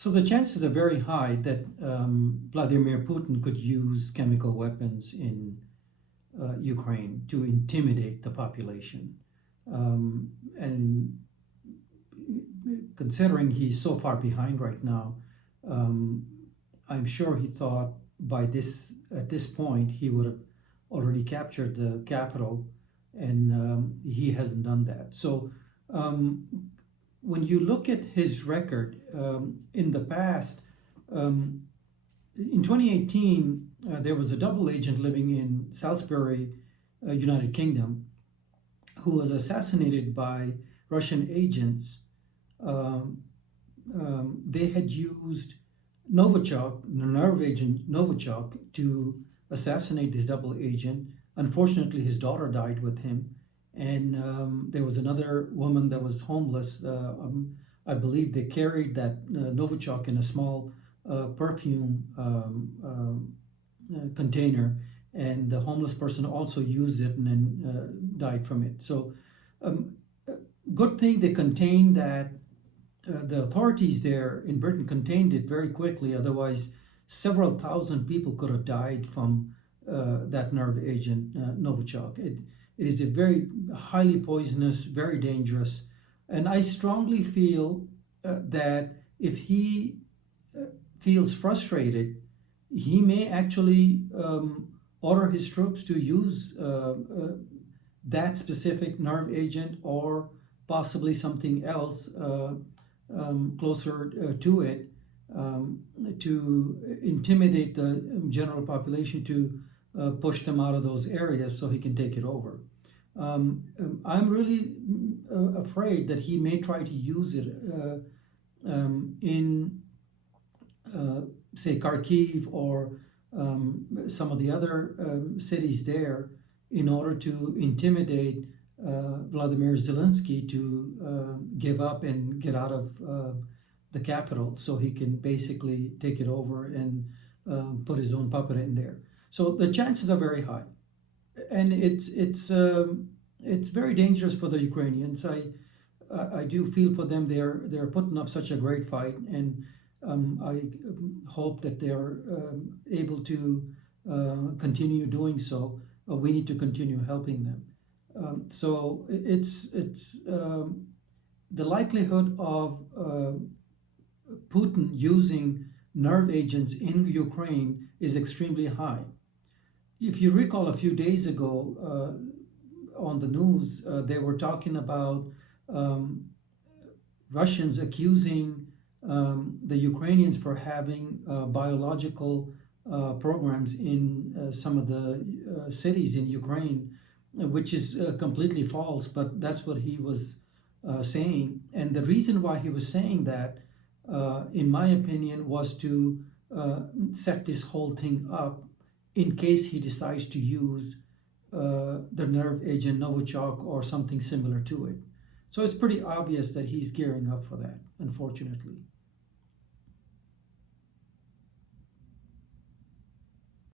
So the chances are very high that Vladimir Putin could use chemical weapons in Ukraine to intimidate the population. And considering he's so far behind right now, I'm sure he thought at this point he would have already captured the capital, and he hasn't done that. So when you look at his record in the past, in 2018, there was a double agent living in Salisbury, United Kingdom, who was assassinated by Russian agents. They had used Novichok, the nerve agent Novichok, to assassinate this double agent. Unfortunately, his daughter died with him. And there was another woman that was homeless. I believe they carried that Novichok in a small perfume container, and the homeless person also used it and then died from it. So good thing they contained that. The authorities there in Britain contained it very quickly. Otherwise, several thousand people could have died from that nerve agent, Novichok. It is a very highly poisonous, very dangerous. And I strongly feel that if he feels frustrated, he may actually order his troops to use that specific nerve agent or possibly something else closer to it to intimidate the general population, to push them out of those areas so he can take it over. I'm really afraid that he may try to use it in, say, Kharkiv or some of the other cities there in order to intimidate Vladimir Zelensky to give up and get out of the capital so he can basically take it over and put his own puppet in there. So the chances are very high. And it's very dangerous for the Ukrainians. I do feel for them. They're putting up such a great fight, and I hope that they're able to continue doing so. We need to continue helping them. So it's the likelihood of Putin using nerve agents in Ukraine is extremely high. If you recall, a few days ago on the news, they were talking about Russians accusing the Ukrainians for having biological programs in some of the cities in Ukraine, which is completely false, but that's what he was saying. And the reason why he was saying that, in my opinion, was to set this whole thing up in case he decides to use the nerve agent Novichok or something similar to it. So it's pretty obvious that he's gearing up for that, unfortunately.